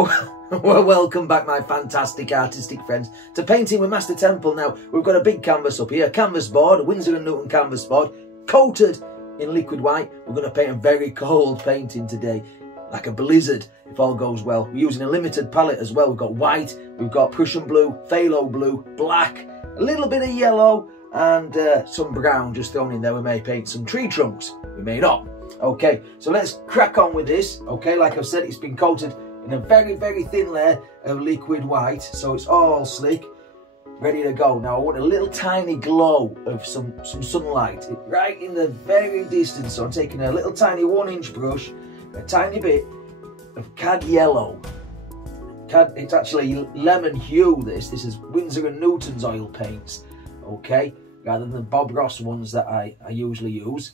Well, welcome back, my fantastic artistic friends, to Painting with MasterTemple. Now, we've got a big canvas up here, a canvas board, a Winsor and Newton canvas board, coated in liquid white. We're going to paint a very cold painting today, like a blizzard, if all goes well. We're using a limited palette as well. We've got white, we've got Prussian Blue, Phthalo Blue, black, a little bit of yellow, and some brown just thrown in there. We may paint some tree trunks, we may not. Okay, so let's crack on with this. Okay, like I've said, it's been coated in a very, very thin layer of liquid white, so it's all slick, ready to go. Now I want a little tiny glow of some sunlight right in the very distance, so I'm taking a little tiny 1-inch brush, a tiny bit of Cad Yellow. It's actually lemon hue. This is Winsor and Newton's oil paints, okay, rather than Bob Ross ones that I usually use.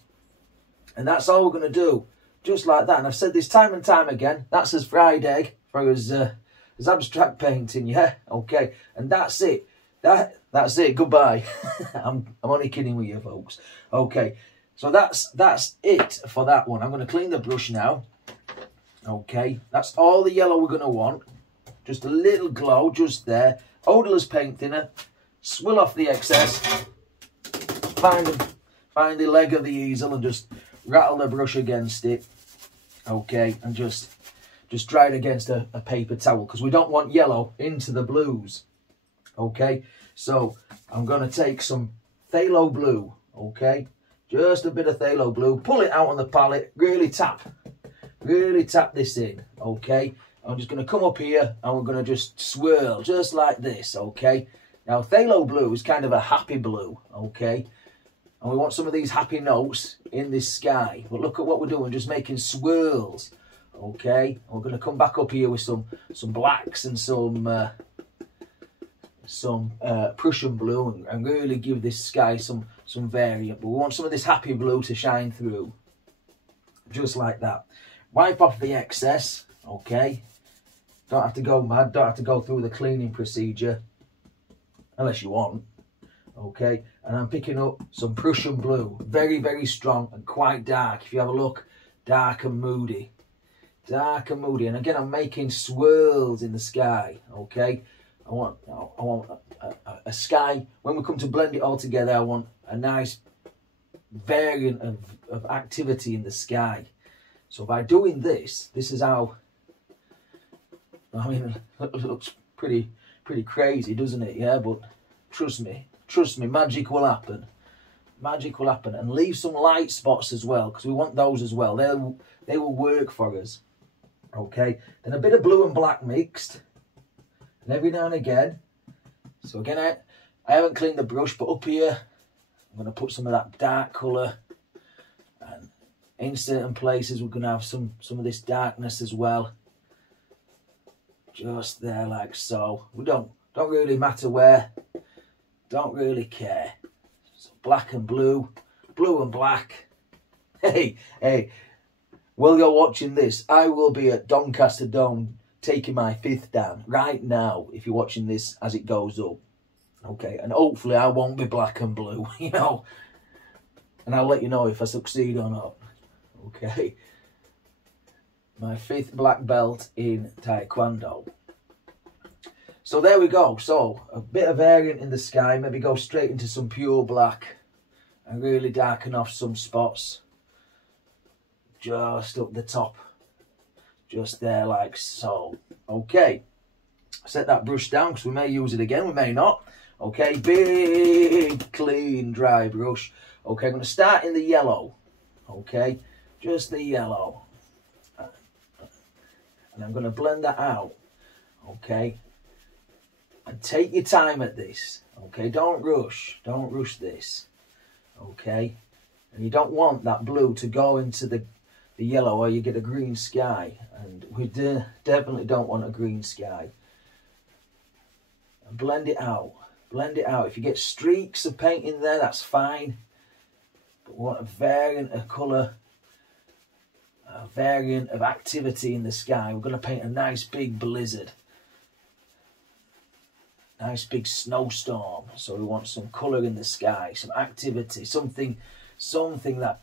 And that's all we're going to do, just like that. And I've said this time and time again, that's as fried egg for as abstract painting, yeah? Okay, and that's it. That's it, goodbye. I'm only kidding with you, folks. Okay, so that's it for that one. I'm going to clean the brush now. Okay, that's all the yellow we're going to want. Just a little glow, just there. Odourless paint thinner. Swill off the excess. Find the leg of the easel and just rattle the brush against it, okay, and just dry it against a paper towel, because we don't want yellow into the blues, okay. So I'm going to take some Phthalo Blue, okay, just a bit of Phthalo Blue, pull it out on the palette, really tap this in, okay. I'm just going to come up here and we're going to just swirl, just like this, okay. Now Phthalo Blue is kind of a happy blue, okay. And we want some of these happy notes in this sky. But look at what we're doing, just making swirls. Okay, and we're going to come back up here with some blacks and some Prussian Blue and really give this sky some variant. But we want some of this happy blue to shine through, just like that. Wipe off the excess. Okay, don't have to go mad. Don't have to go through the cleaning procedure unless you want. Okay, and I'm picking up some Prussian Blue, very, very strong and quite dark. If you have a look, dark and moody. And again, I'm making swirls in the sky. Okay, I want a sky. When we come to blend it all together, I want a nice variant of activity in the sky. So by doing this is how. I mean, it looks pretty crazy, doesn't it? Yeah, but trust me, magic will happen. Magic will happen. And leave some light spots as well, because we want those as well. They will work for us. Okay. Then a bit of blue and black mixed. And every now and again. So again, I haven't cleaned the brush, but up here, I'm going to put some of that dark colour. And in certain places, we're going to have some of this darkness as well. Just there, like so. We don't really matter where. Don't really care. So black and blue, blue and black. Hey, while you're watching this, I will be at Doncaster Dome taking my 5th Dan right now, if you're watching this as it goes up. Okay, and hopefully I won't be black and blue, you know. And I'll let you know if I succeed or not. Okay. My 5th black belt in Taekwondo. So there we go. So a bit of variant in the sky. Maybe go straight into some pure black and really darken off some spots. Just up the top. Just there, like so. Okay. Set that brush down because we may use it again. We may not. Okay. Big, clean, dry brush. Okay. I'm going to start in the yellow. Okay. Just the yellow. And I'm going to blend that out. Okay. And take your time at this, okay? Don't rush this, okay? And you don't want that blue to go into the yellow or you get a green sky. And we definitely don't want a green sky. And blend it out. If you get streaks of paint in there, that's fine. But we want a variant of colour, a variant of activity in the sky. We're going to paint a nice big blizzard. Nice big snowstorm. So we want some colour in the sky, some activity, something that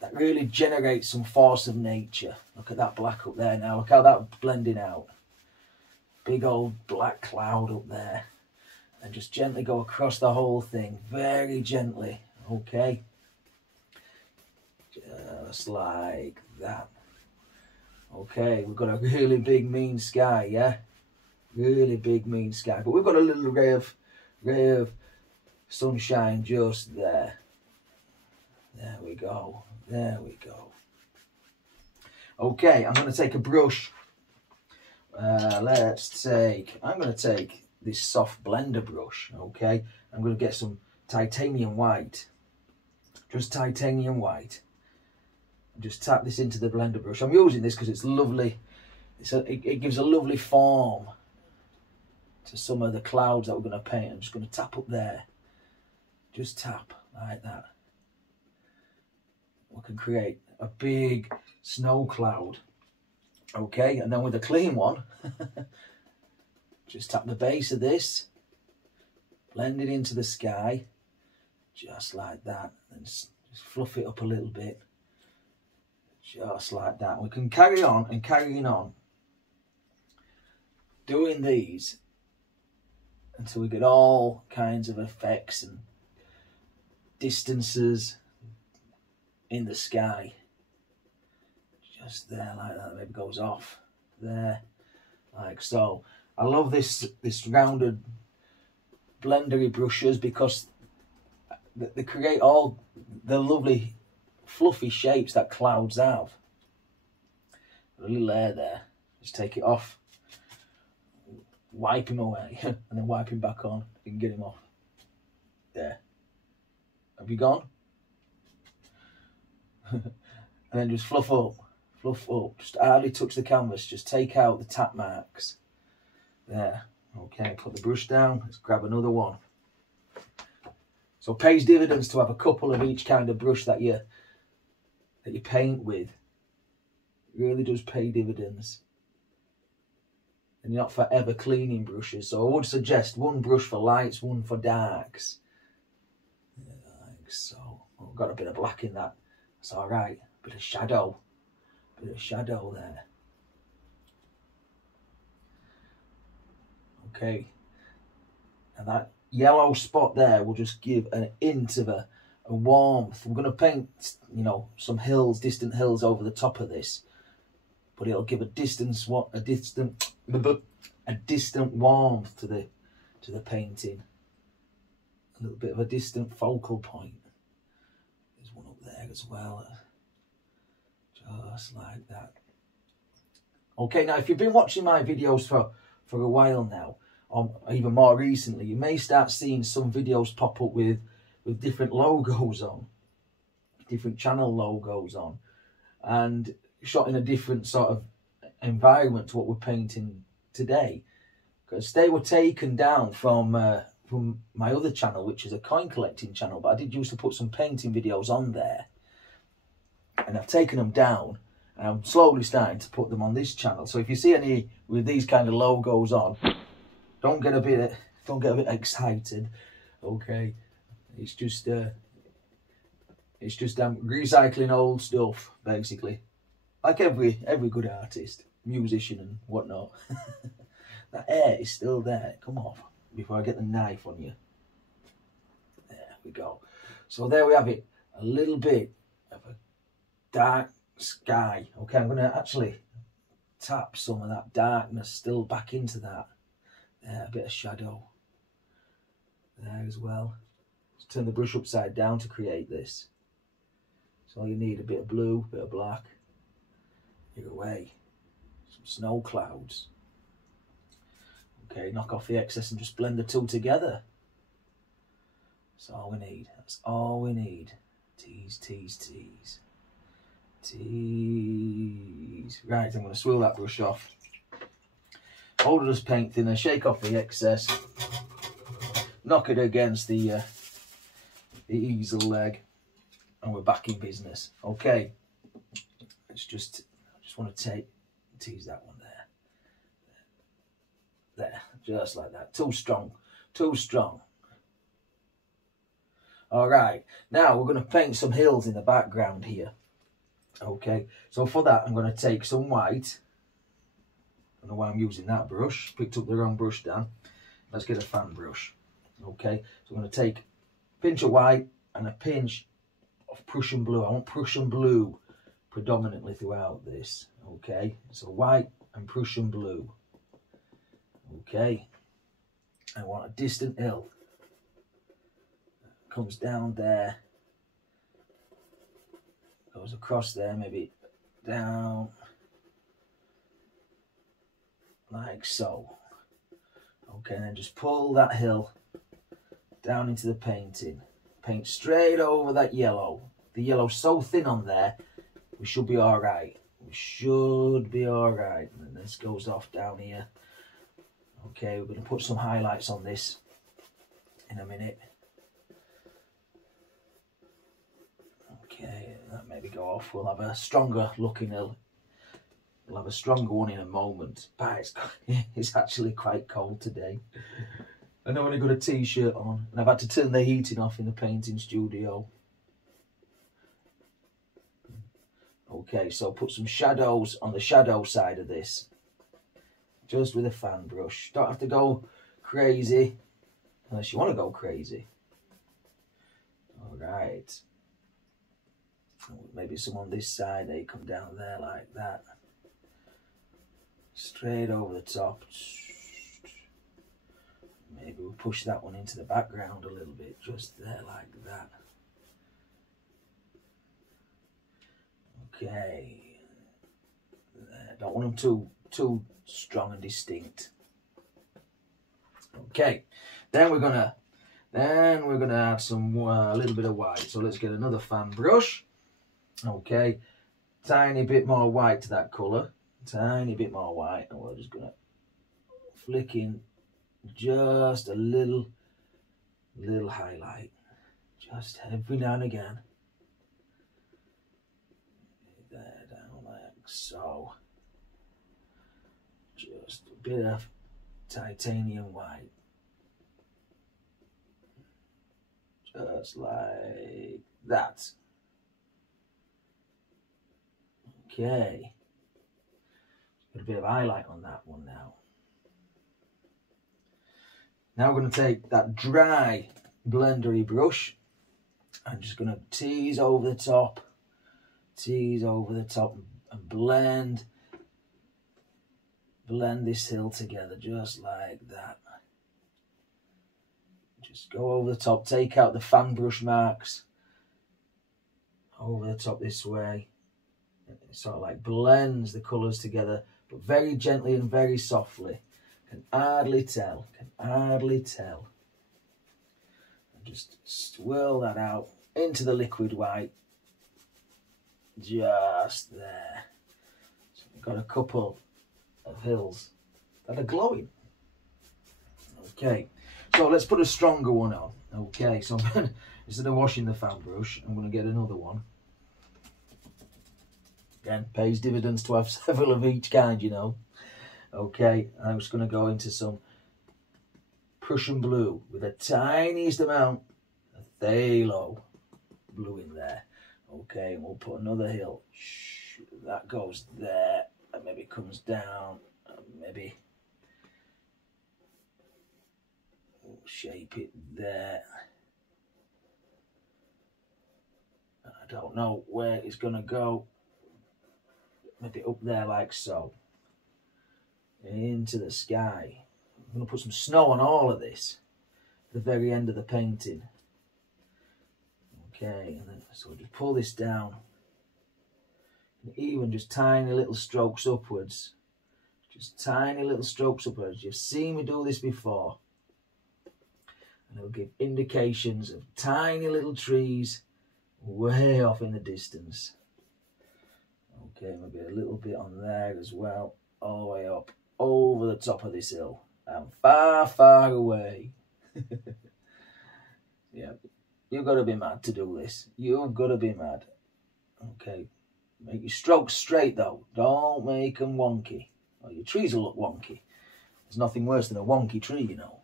that really generates some force of nature. Look at that black up there now. Look how that's blending out. Big old black cloud up there. And just gently go across the whole thing. Very gently. Okay. Just like that. Okay, we've got a really big mean sky, yeah? Really big mean sky. But we've got a little ray of sunshine just there. There we go. There we go. Okay, I'm going to take a brush. I'm going to take this soft blender brush, okay? I'm going to get some titanium white. Just titanium white. Just tap this into the blender brush. I'm using this because it's lovely. It gives a lovely form to some of the clouds that we're going to paint. I'm just going to tap up there. Just tap like that. We can create a big snow cloud. Okay, and then with a clean one, just tap the base of this, blend it into the sky, just like that, and just fluff it up a little bit. Just like that. We can carry on and carrying on doing these until we get all kinds of effects and distances in the sky. Just there like that. Maybe goes off there like so. I love this rounded blendery brushes because they create all the lovely fluffy shapes that clouds have. A little air there. Just take it off, wipe him away, and then wipe him back on. You can get him off. There. Have you gone? And then just fluff up, just hardly touch the canvas, just take out the tap marks. There. Okay, put the brush down, let's grab another one. So it pays dividends to have a couple of each kind of brush that you paint with. It really does pay dividends. And you're not forever cleaning brushes, so I would suggest one brush for lights, one for darks. Like so. Oh, got a bit of black in that. That's alright. Bit of shadow there. Okay, and that yellow spot there will just give an hint of a warmth. I'm going to paint, you know, some hills, distant hills over the top of this, but it'll give a distant warmth to the painting. A little bit of a distant focal point. There's one up there as well. Just like that. Okay, now if you've been watching my videos for a while now, or even more recently, you may start seeing some videos pop up with different logos on, different channel logos on, and shot in a different sort of environment to what we're painting today, because they were taken down from my other channel, which is a coin collecting channel, but I did used to put some painting videos on there, and I've taken them down, and I'm slowly starting to put them on this channel. So if you see any with these kind of logos on, don't get a bit excited. Okay, it's just recycling old stuff, basically, like every good artist, musician and whatnot. That air is still there. Come off before I get the knife on you. There we go. So there we have it. A little bit of a dark sky. Okay, I'm going to actually tap some of that darkness still back into that. There, a bit of shadow there as well. Just turn the brush upside down to create this. So you need a bit of blue, a bit of black. You're away. Some snow clouds. Okay, knock off the excess and just blend the two together. That's all we need. That's all we need. Tease, tease, tease. Tease. Right, I'm going to swirl that brush off. Hold it as paint thinner, shake off the excess. Knock it against the easel leg. And we're back in business. Okay. I just want to tease that one there. There, just like that. Too strong, too strong. All right, now we're going to paint some hills in the background here. Okay, so for that I'm going to take some white. I don't know why I'm using that brush. Picked up the wrong brush, Dan. Let's get a fan brush. Okay, so I'm going to take a pinch of white and a pinch of Prussian Blue. I want Prussian Blue predominantly throughout this. Okay, so white and Prussian Blue. Okay, I want a distant hill. Comes down there. Goes across there, maybe down. Like so. Okay, and then just pull that hill down into the painting. Paint straight over that yellow. The yellow's so thin on there, we should be alright. We should be alright. And then this goes off down here. Okay, we're going to put some highlights on this in a minute. Okay, that maybe go off. We'll have a stronger looking hill. We'll have a stronger one in a moment. But it's actually quite cold today. And I've only got a t-shirt on. And I've had to turn the heating off in the painting studio. Okay, so put some shadows on the shadow side of this. Just with a fan brush. Don't have to go crazy. Unless you want to go crazy. Alright. Maybe some on this side. They come down there like that. Straight over the top. Maybe we'll push that one into the background a little bit, just there like that. Okay. There. Don't want them too strong and distinct. Okay. Then we're gonna add some a little bit of white. So let's get another fan brush. Okay. Tiny bit more white to that colour. Tiny bit more white, and we're just gonna flick in just a little highlight, just every now and again. There, down like so. Just a bit of titanium white, just like that. Okay. Got a bit of highlight on that one now. Now we're going to take that dry blendery brush. I'm just going to tease over the top and blend this hill together just like that. Just go over the top, take out the fan brush marks over the top this way. It sort of like blends the colours together, but very gently and very softly. Can hardly tell. And just swirl that out into the liquid white. Just there. So we've got a couple of hills that are glowing. Okay, so let's put a stronger one on. Okay, so I'm gonna, instead of washing the fan brush, I'm going to get another one. Again, pays dividends to have several of each kind, you know. Okay, I'm just going to go into some Prussian Blue with the tiniest amount of Phthalo Blue in there. Okay, and we'll put another hill. That goes there, and maybe comes down, and maybe we'll shape it there. I don't know where it's going to go. Maybe up there like so. Into the sky. I'm going to put some snow on all of this. At the very end of the painting. Okay, and then so just pull this down. And even just tiny little strokes upwards. Just tiny little strokes upwards. You've seen me do this before. And it'll give indications of tiny little trees way off in the distance. Okay, maybe a little bit on there as well, all the way up, over the top of this hill, and far, far away. Yeah, you've got to be mad to do this. You've got to be mad. Okay, make your strokes straight though. Don't make them wonky. Well, your trees will look wonky. There's nothing worse than a wonky tree, you know.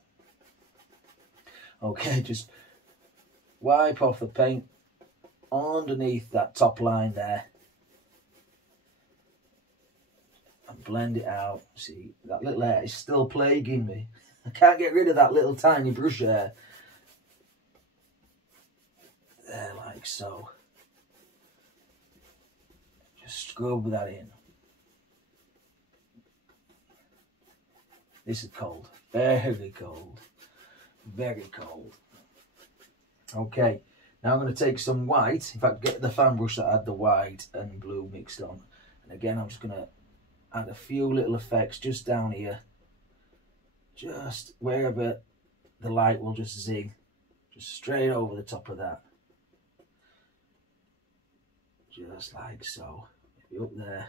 Okay, just wipe off the paint underneath that top line there. and blend it out. See, that little hair is still plaguing me. I can't get rid of that little tiny brush hair. There, like so. Just scrub that in. This is cold. Very cold. Very cold. Okay, now I'm going to take some white. In fact, get the fan brush that had the white and blue mixed on. And again, I'm just going to add a few little effects just down here. Just wherever the light will just zig. Just straight over the top of that. Just like so. Maybe up there.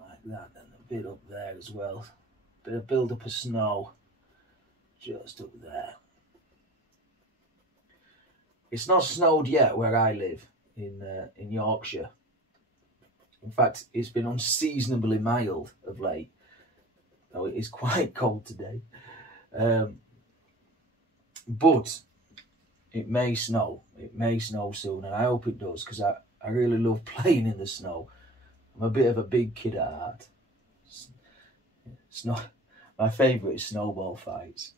Like that. And a bit up there as well. Bit of build up of snow. Just up there. It's not snowed yet where I live in Yorkshire. In fact, it's been unseasonably mild of late. Though it is quite cold today. But it may snow. It may snow soon, and I hope it does, because I really love playing in the snow. I'm a bit of a big kid at heart. It's not my favourite is snowball fights.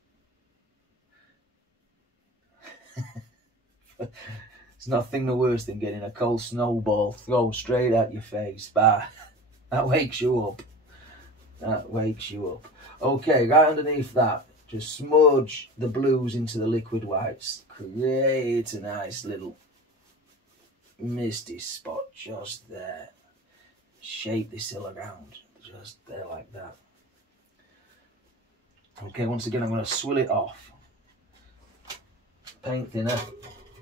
It's nothing the worse than getting a cold snowball thrown straight at your face. Bah, that wakes you up. That wakes you up. Okay, right underneath that, just smudge the blues into the liquid whites. Create a nice little misty spot just there. Shape this hill around, just there like that. Okay, once again, I'm going to swill it off. Paint thinner.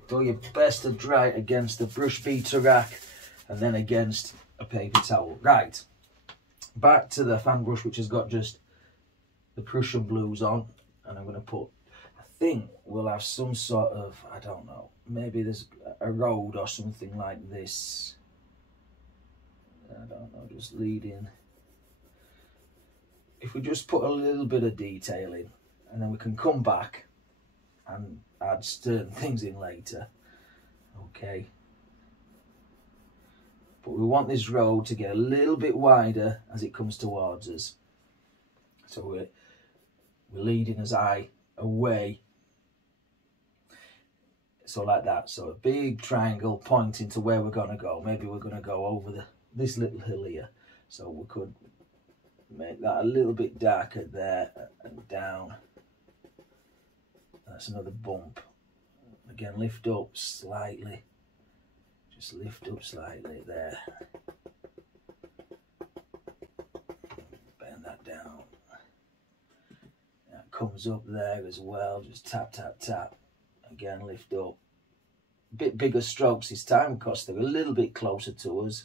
Do your best to dry it against the brush beater rack and then against a paper towel. Right, back to the fan brush, which has got just the Prussian blues on, and I'm going to put, I think we'll have some sort of, I don't know, maybe there's a road or something like this. I don't know, just lead in. If we just put a little bit of detail in, and then we can come back and add certain things in later. Okay. But we want this road to get a little bit wider as it comes towards us. So we're leading his eye away. So like that. So a big triangle pointing to where we're going to go. Maybe we're going to go over this little hill here. So we could make that a little bit darker there and down. That's another bump. Again, lift up slightly. Just lift up slightly there. Bend that down. That comes up there as well. Just tap, tap, tap. Again, lift up. A bit bigger strokes this time because they're a little bit closer to us.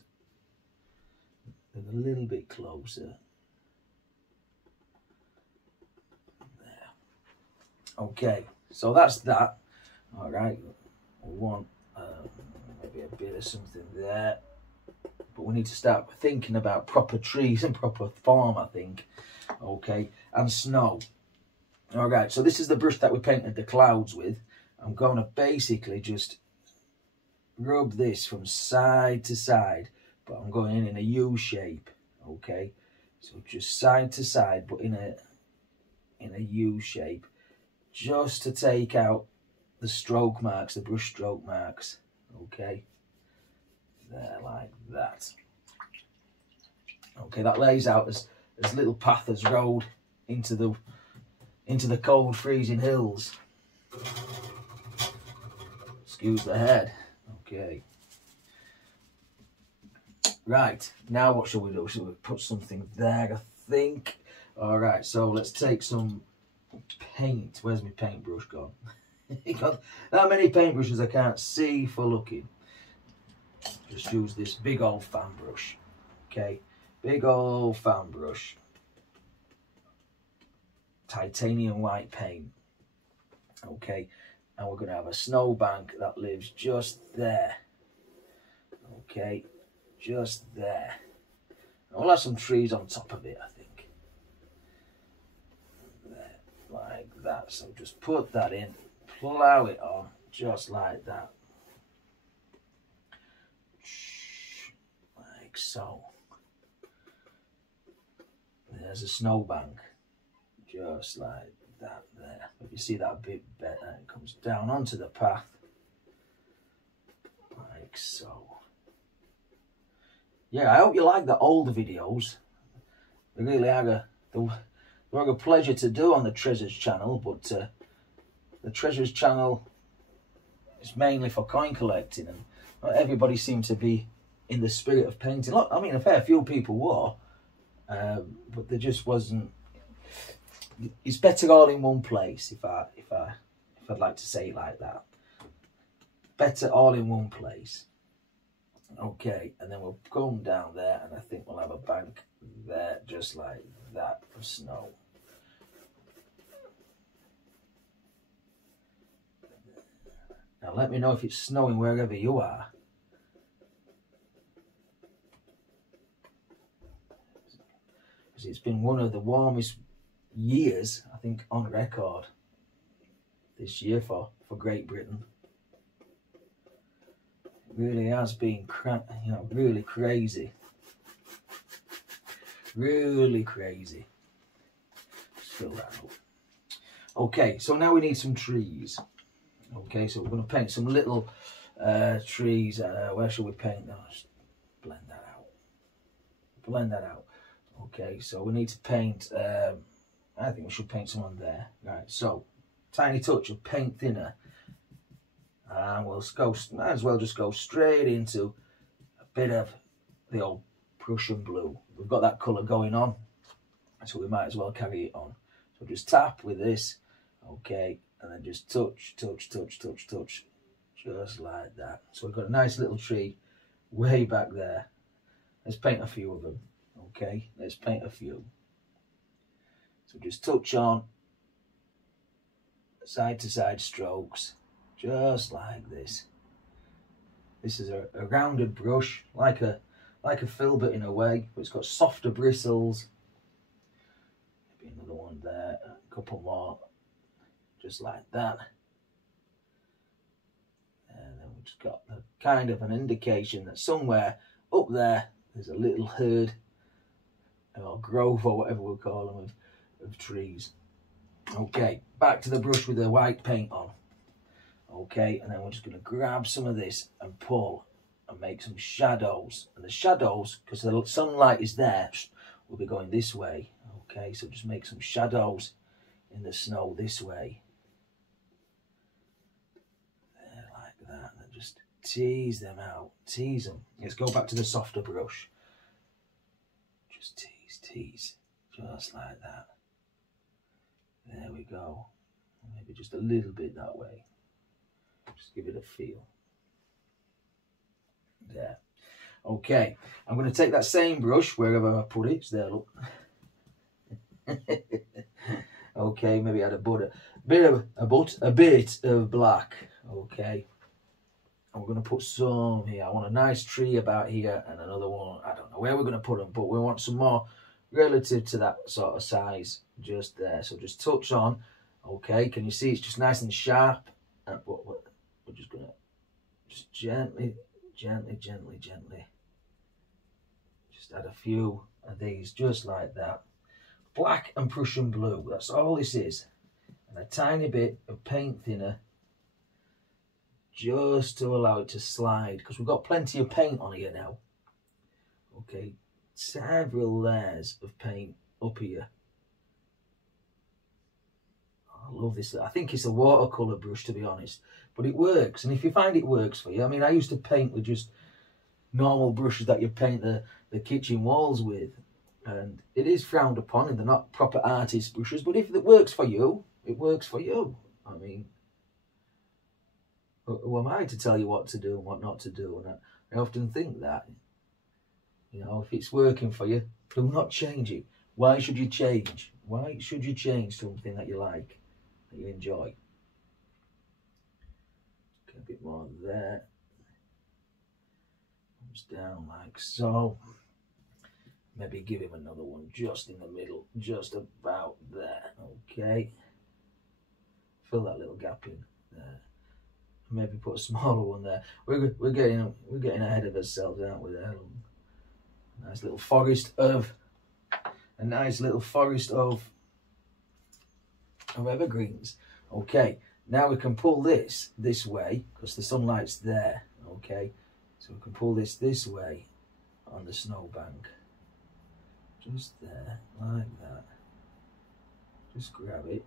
They're a little bit closer. Okay, so that's that. All right, we want maybe a bit of something there, but we need to start thinking about proper trees and proper form, I think. Okay, and snow. All right, so this is the brush that we painted the clouds with. I'm going to basically just rub this from side to side, but I'm going in a U shape. Okay, so just side to side, but in a U shape. Just to take out the stroke marks, the brush stroke marks. Okay, there like that. Okay, that lays out as little path as road into the cold freezing hills. Excuse the head. Okay. Right, now what shall we do? Shall we put something there, I think? All right, so let's take some paint. Where's my paintbrush gone? Got that many paintbrushes I can't see for looking. Just use this big old fan brush. Okay, big old fan brush. Titanium white paint. Okay, and we're going to have a snowbank that lives just there. Okay, just there. And we'll have some trees on top of it, I think. Like that. So just put that in, plough it on just like that. like so. There's a snowbank, just like that there. If you see that a bit better, it comes down onto the path, like so. Yeah, I hope you like the old videos. They really are a pleasure to do on the Treasures channel, but the Treasures channel is mainly for coin collecting, and not everybody seemed to be in the spirit of painting. Look, I mean, a fair few people were, but there just wasn't. It's better all in one place, if I'd like to say it like that. Better all in one place. Okay, and then we'll come down there, and I think we'll have a bank there, just like that, of snow. Now let me know if it's snowing wherever you are. Because it's been one of the warmest years, I think, on record this year for Great Britain. Really has been, really crazy. Really crazy. Just fill that up. Okay, so now we need some trees. Okay, so we're going to paint some little trees. Where shall we paint them? Just blend that out. Blend that out. Okay, so we need to paint, I think we should paint some on there. Right, so tiny touch of paint thinner. And we'll go, might as well just go straight into a bit of the old Prussian blue. We've got that colour going on, so we might as well carry it on. So just tap with this, okay, and then just touch, touch, touch, touch, touch, just like that. So we've got a nice little tree way back there. Let's paint a few of them, okay? Let's paint a few. So just touch on, side to side strokes. Just like this. This is a rounded brush, like a filbert in a way, but it's got softer bristles. Maybe another one there, a couple more, just like that. And then we've just got a kind of an indication that somewhere up there there's a little herd or grove or whatever we'll call them of trees. Okay, back to the brush with the white paint on. Okay, and then we're just going to grab some of this and pull and make some shadows. And the shadows, because the sunlight is there, will be going this way. Okay, so just make some shadows in the snow this way. There, like that. And then just tease them out. Tease them. Let's go back to the softer brush. Just tease, tease. Just like that. There we go. Maybe just a little bit that way. Just give it a feel. There. Okay, I'm going to take that same brush wherever I put it. It's there, look. Okay, maybe add a bit of black. Okay, and we're going to put some here. I want a nice tree about here and another one. I don't know where we're going to put them, but we want some more relative to that sort of size just there. So just touch on. Okay, can you see it's just nice and sharp? But we're just going to just gently, gently, gently, gently. Just add a few of these just like that. Black and Prussian blue, that's all this is. And a tiny bit of paint thinner just to allow it to slide, because we've got plenty of paint on here now. Okay, several layers of paint up here. I love this. I think it's a watercolour brush, to be honest, but it works. And if you find it works for you, I mean, I used to paint with just normal brushes that you paint the kitchen walls with, and it is frowned upon and they're not proper artist brushes, but if it works for you, it works for you. I mean, who am I to tell you what to do and what not to do? And I often think that, you know, if it's working for you, do not change it. Why should you change? Why should you change something that you like, that you enjoy? Get a bit more there. Comes down like so. Maybe give him another one just in the middle, just about there. Okay. Fill that little gap in there. Maybe put a smaller one there. We're getting ahead of ourselves, aren't we? There. A nice little forest of evergreens. Okay, now we can pull this way because the sunlight's there. Okay, so we can pull this way on the snowbank. Just there, like that. Just grab it.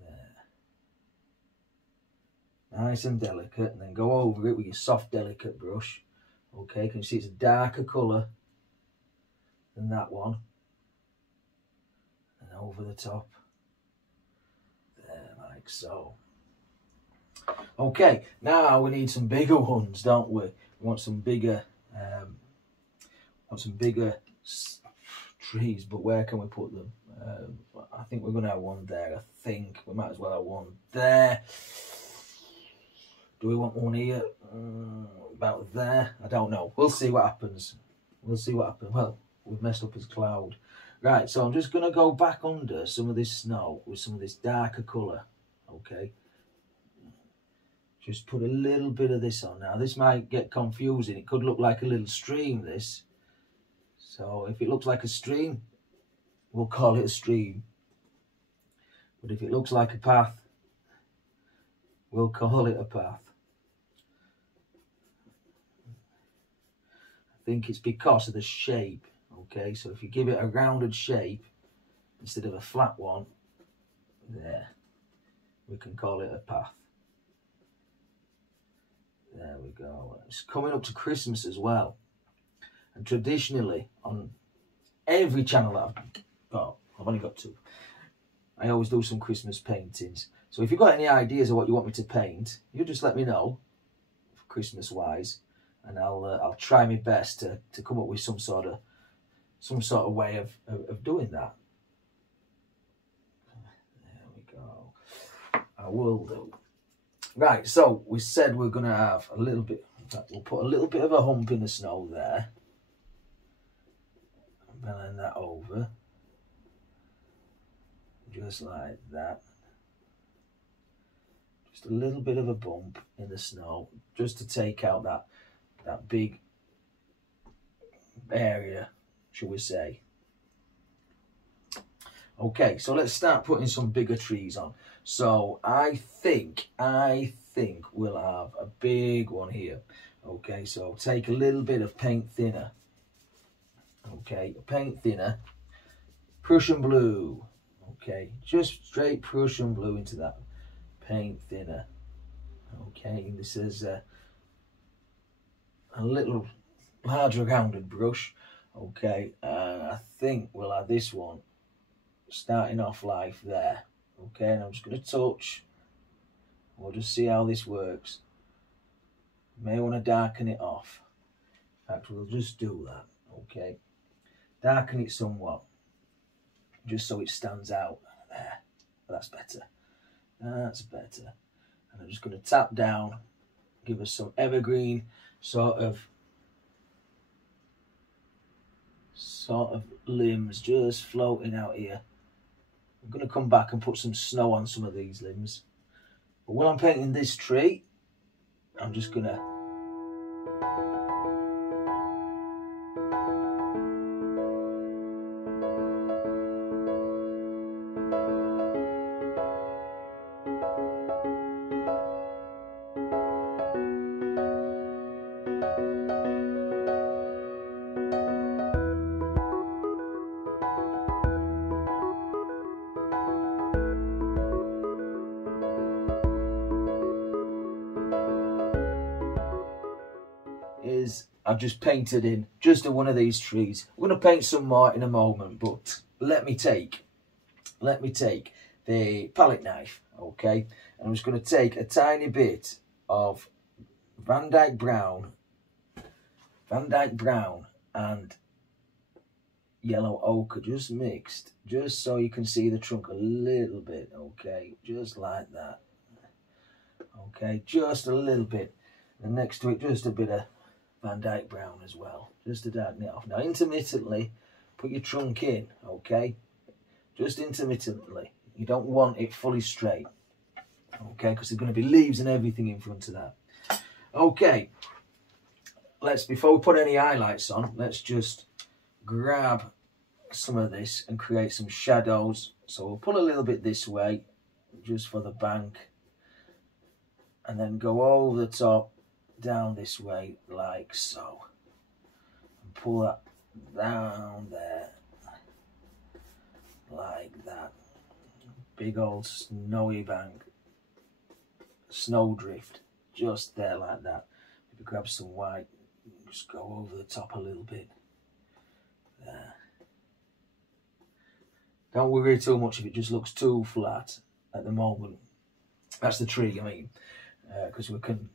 There. Nice and delicate, and then go over it with your soft, delicate brush. Okay, can you see it's a darker colour than that one? And over the top. There, like so. Okay, now we need some bigger ones, don't we? We want some bigger, trees, but where can we put them? I think we're going to have one there. I think we might as well have one there. Do we want one here? About there? I don't know. We'll see what happens. We'll see what happens. Well, we've messed up his cloud. Right, so I'm just going to go back under some of this snow with some of this darker colour. Okay. Just put a little bit of this on. Now, this might get confusing. It could look like a little stream, this. So, if it looks like a stream, we'll call it a stream. But if it looks like a path, we'll call it a path. I think it's because of the shape. Okay, so if you give it a rounded shape instead of a flat one, there, we can call it a path. There we go. It's coming up to Christmas as well. And traditionally, on every channel that I've got, I've only got 2, I always do some Christmas paintings. So if you've got any ideas of what you want me to paint, you just let me know, Christmas-wise, and I'll try my best to come up with some sort of way of doing that. There we go. I will do. Right, so we said we're going to have a little bit, in fact, we'll put a little bit of a hump in the snow there. And then that over. Just like that. Just a little bit of a bump in the snow, just to take out that big area, shall we say. Okay, so let's start putting some bigger trees on. So I think we'll have a big one here. Okay, so take a little bit of paint thinner. Okay, paint thinner, Prussian Blue. Okay, just straight Prussian Blue into that paint thinner. Okay, and this is a little larger rounded brush. Okay, and I think we'll have this one starting off like there. Okay, and I'm just going to touch. We'll just see how this works. May want to darken it off. In fact, we'll just do that. Okay, darken it somewhat, just so it stands out. There, that's better. That's better. And I'm just going to tap down, give us some evergreen sort of limbs just floating out here. I'm going to come back and put some snow on some of these limbs. But when I'm painting this tree, I'm just going to I've just painted in just one of these trees. We're going to paint some more in a moment, but let me take the palette knife, okay? And I'm just going to take a tiny bit of Dyke Brown and yellow ochre just mixed, just so you can see the trunk a little bit, okay? Just like that, okay? Just a little bit. And next to it, just a bit of Dyke Brown as well, just to darken it off. Now, intermittently, put your trunk in, okay? Just intermittently. You don't want it fully straight, okay? Because there's going to be leaves and everything in front of that. Okay, before we put any highlights on, let's just grab some of this and create some shadows. So we'll put a little bit this way, just for the bank, and then go over the top, down this way, like so. And pull that down there, like that. Big old snowy bank, snowdrift, just there like that. Maybe grab some white, just go over the top a little bit. There. Don't worry too much if it just looks too flat at the moment. That's the tree, I mean, because we're going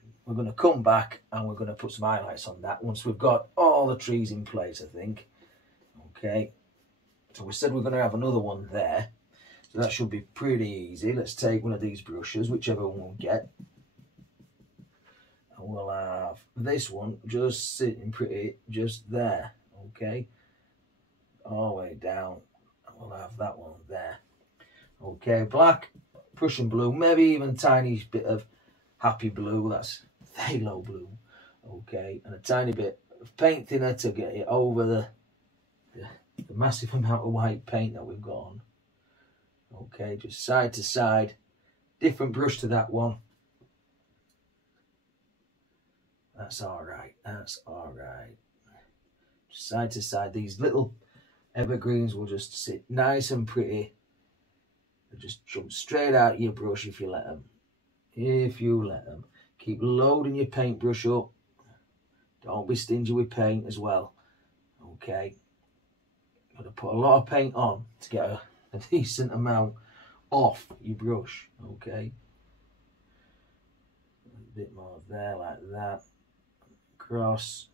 to come back and we're going to put some highlights on that once we've got all the trees in place, I think. Okay, so we said we're going to have another one there, so that should be pretty easy. Let's take one of these brushes, whichever one we get, and we'll have this one just sitting pretty just there. Okay, all the way down. We'll have that one there. Okay, black, Prussian blue, maybe even a tiny bit of happy blue, that's phthalo blue. Okay, and a tiny bit of paint thinner to get it over the massive amount of white paint that we've got on. Okay, just side to side, different brush to that one. That's all right, that's all right. Just side to side, these little evergreens will just sit nice and pretty. They'll just jump straight out of your brush if you let them. If you let them. Keep loading your paintbrush up. Don't be stingy with paint as well. Okay. Got to put a lot of paint on to get a decent amount off your brush. Okay. A bit more there like that. Across.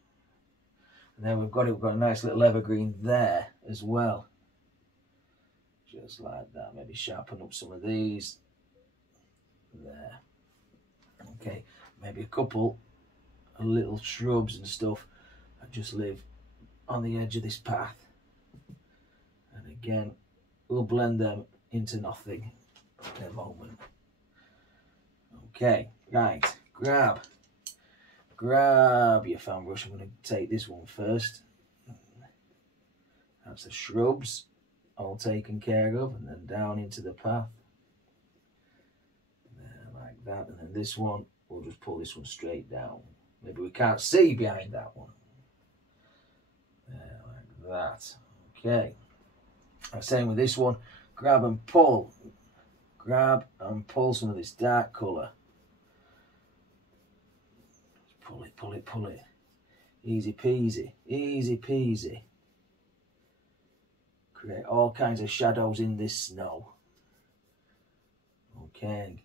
And then we've got a nice little evergreen there as well. Just like that. Maybe sharpen up some of these. There. Okay. Maybe a couple of little shrubs and stuff that just live on the edge of this path. And again, we'll blend them into nothing in a moment. Okay. Right. Grab your fan brush. I'm going to take this one first. That's the shrubs all taken care of, and then down into the path. There, like that. And then this one, we'll just pull this one straight down. Maybe we can't see behind that one. There, like that. Okay. Same with this one. Grab and pull. Grab and pull some of this dark colour. Pull it, pull it, pull it. Easy peasy, easy peasy. Create all kinds of shadows in this snow. Okay.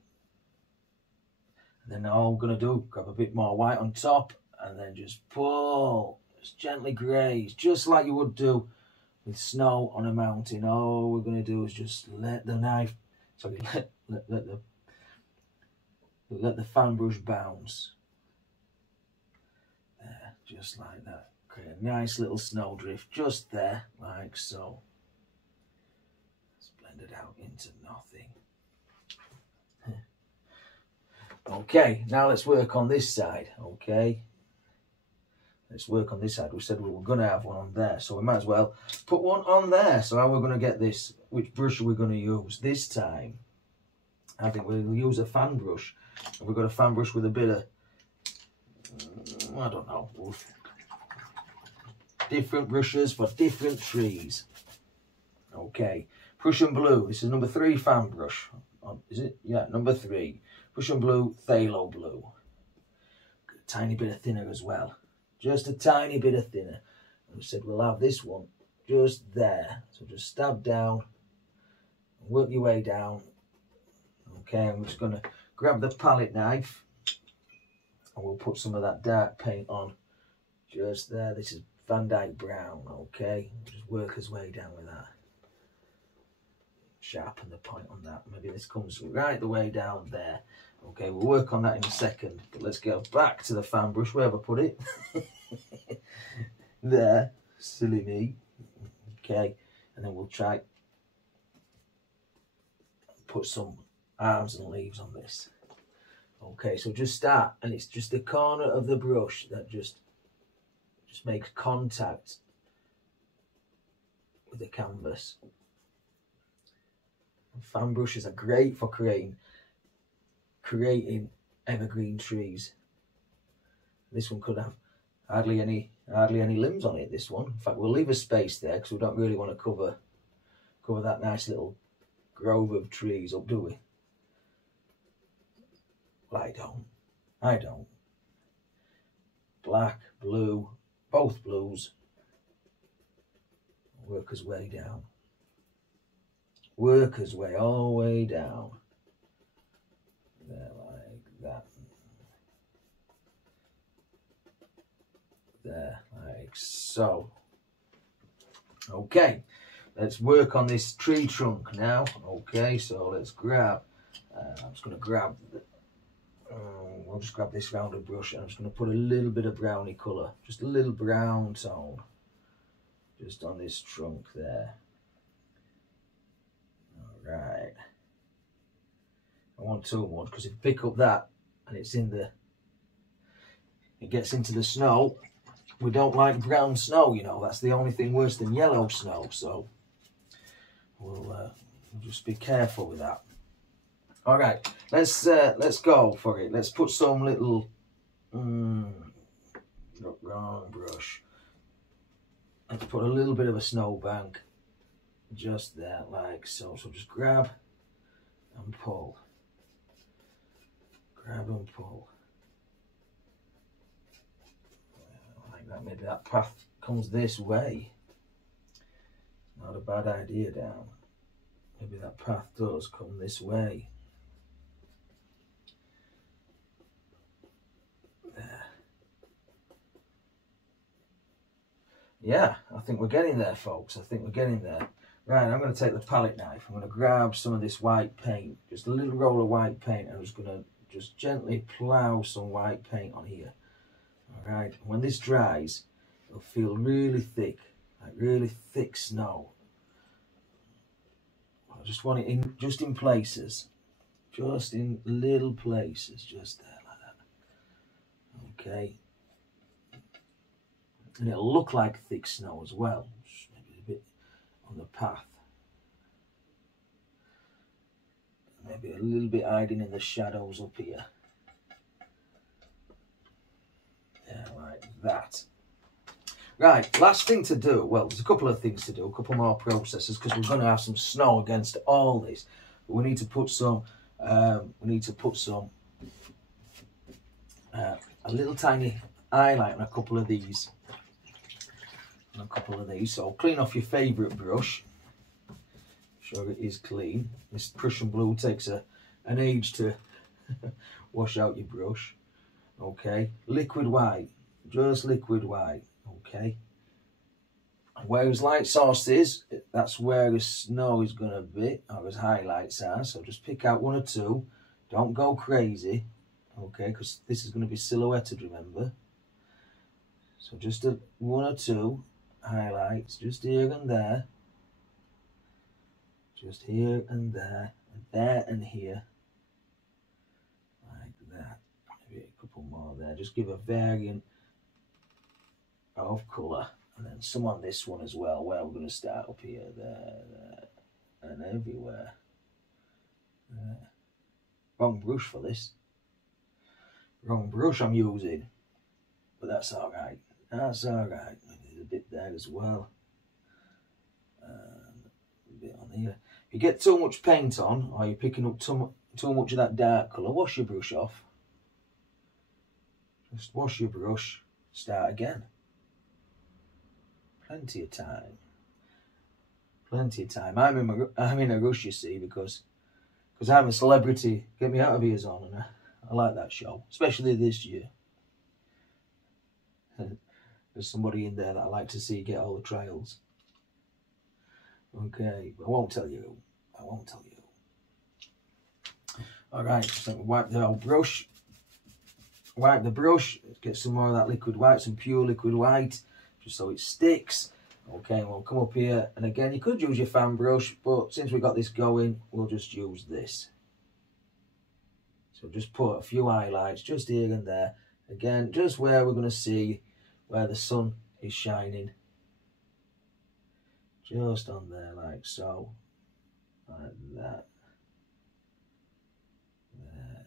And then all I'm going to do, grab a bit more white on top and then just pull. Just gently graze, just like you would do with snow on a mountain. All we're going to do is just let the knife, sorry, let the fan brush bounce. There, just like that. Create a nice little snowdrift just there, like so. Let's blend it out into nothing. Okay, now let's work on this side, okay? Let's work on this side. We said we were going to have one on there, so we might as well put one on there. So how we're going to get this, which brush are we going to use this time? I think we'll use a fan brush. We've got a fan brush with a bit of, I don't know, different brushes for different trees. Okay, Prussian Blue, this is number 3 fan brush. Is it? Yeah, number 3. Prussian Blue, Phthalo Blue. A tiny bit of thinner as well. Just a tiny bit of thinner. And we said we'll have this one just there. So just stab down, work your way down. Okay, I'm just going to grab the palette knife and we'll put some of that dark paint on just there. This is Dyke Brown, okay? Just work his way down with that. Sharpen the point on that. Maybe this comes right the way down there. Okay, we'll work on that in a second. But let's go back to the fan brush, wherever I put it. There, silly me. Okay, and then we'll try put some arms and leaves on this. Okay, so just start, and it's just the corner of the brush that just just makes contact with the canvas. And fan brushes are great for creating evergreen trees. This one could have hardly any limbs on it, this one. In fact, we'll leave a space there because we don't really want to cover that nice little grove of trees up, do we? Well, I don't. Black, blue, both blues. Work his way down. Work his way all the way down. There, like that. There, like so. Okay, let's work on this tree trunk now. Okay, so let's grab, I'm just going to grab, we'll just grab this rounded brush and I'm just going to put a little bit of browny colour, just a little brown tone, just on this trunk there. Alright. I want too much because if you pick up that and it gets into the snow, we don't like brown snow, you know, that's the only thing worse than yellow snow, so we'll just be careful with that. All right, let's go for it. Let's put some little, wrong brush. Let's put a little bit of a snowbank just there, like so. So just grab and pull. Grab and pull. Like that, maybe that path comes this way. Not a bad idea down. Maybe that path does come this way. There. Yeah, I think we're getting there, folks. I think we're getting there. Right, I'm going to take the palette knife. I'm going to grab some of this white paint, just a little roll of white paint. I'm just going to just gently plough some white paint on here. All right, when this dries, it'll feel really thick, like really thick snow. I just want it in, just in places, just in little places, just there like that. Okay, and it'll look like thick snow as well, just maybe a bit on the path, maybe a little bit hiding in the shadows up here. Yeah, like that. Right, last thing to do, well, there's a couple of things to do, a couple more processes, because we're going to have some snow against all this. But we need to put some, a little tiny highlight on a couple of these. So clean off your favourite brush. Sure it is clean. This Prussian Blue takes an age to wash out your brush. Okay, liquid white, just liquid white. Okay, where his light source is, that's where his snow is going to be, or his highlights are. So just pick out one or two. Don't go crazy, okay, because this is going to be silhouetted, remember. So just one or two highlights, just here and there. Just here and there and here. Like that. Maybe a couple more there. Just give a variant of colour, and then some on this one as well, where we're going to start up here, there, and everywhere. Wrong brush for this. Wrong brush I'm using, but that's all right. That's all right. Maybe a bit there as well. A bit on here. If you get too much paint on, or you're picking up too much of that dark colour, wash your brush off. Just wash your brush. Start again. Plenty of time. Plenty of time. I'm in a rush, you see, because I'm a celebrity. Get me out of here, on, and I like that show, especially this year. There's somebody in there that I like to see get all the trials. Okay, but I won't tell you. I won't tell you. All right, so wipe the old brush. Wipe the brush. Get some more of that liquid white, some pure liquid white, just so it sticks. Okay, we'll come up here, and again, you could use your fan brush, but since we got this going, we'll just use this. So just put a few highlights just here and there. Again, just where we're going to see where the sun is shining. Just on there, like so. Like that. There.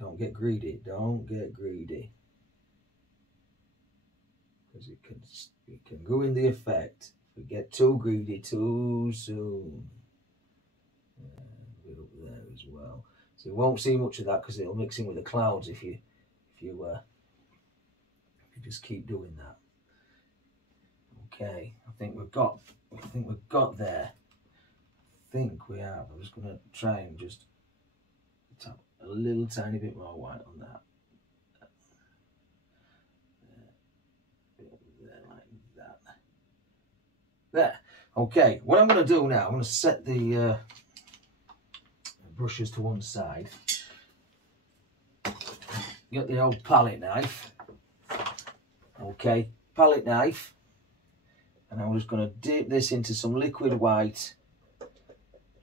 Don't get greedy. Don't get greedy. Because it can ruin the effect. If we get too greedy too soon. A bit up there as well. So you won't see much of that because it'll mix in with the clouds if you just keep doing that. Okay, I think we've got there. I think we have. I'm just gonna try and just tap a little tiny bit more white on that. There, like that. There. Okay, what I'm gonna do now, I'm gonna set the brushes to one side. Get the old palette knife. Okay, palette knife. And I'm just going to dip this into some liquid white.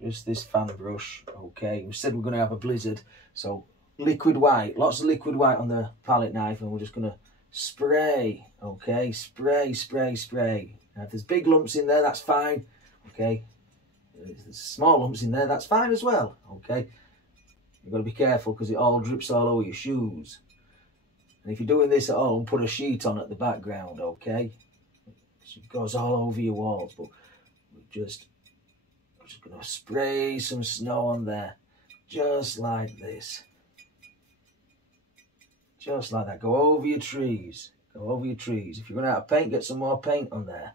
Just this fan brush. Okay, we said we're going to have a blizzard. So liquid white, lots of liquid white on the palette knife. And we're just going to spray. Okay, spray, spray, spray. Now if there's big lumps in there, that's fine. Okay, if there's small lumps in there, that's fine as well. Okay, you've got to be careful because it all drips all over your shoes. And if you're doing this at home, put a sheet on at the background. Okay. It goes all over your walls, but we're just going to spray some snow on there, just like this. Just like that. Go over your trees. Go over your trees. If you run out of paint, get some more paint on there.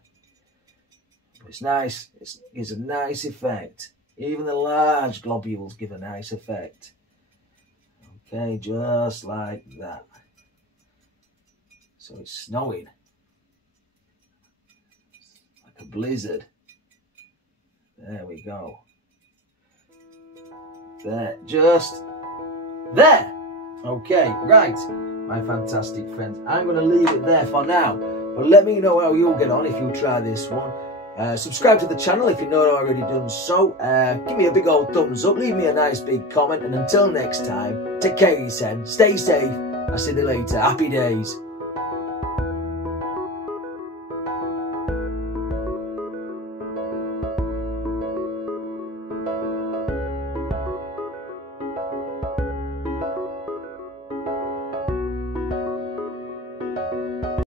But it's nice. It gives a nice effect. Even the large globules give a nice effect. Okay, just like that. So it's snowing. A blizzard. There we go. There, just there. Okay, right, my fantastic friends. I'm going to leave it there for now. But let me know how you'll get on if you try this one. Subscribe to the channel if you've not already done so. Give me a big old thumbs up. Leave me a nice big comment. And until next time, take care of yourself. Stay safe. I'll see you later. Happy days.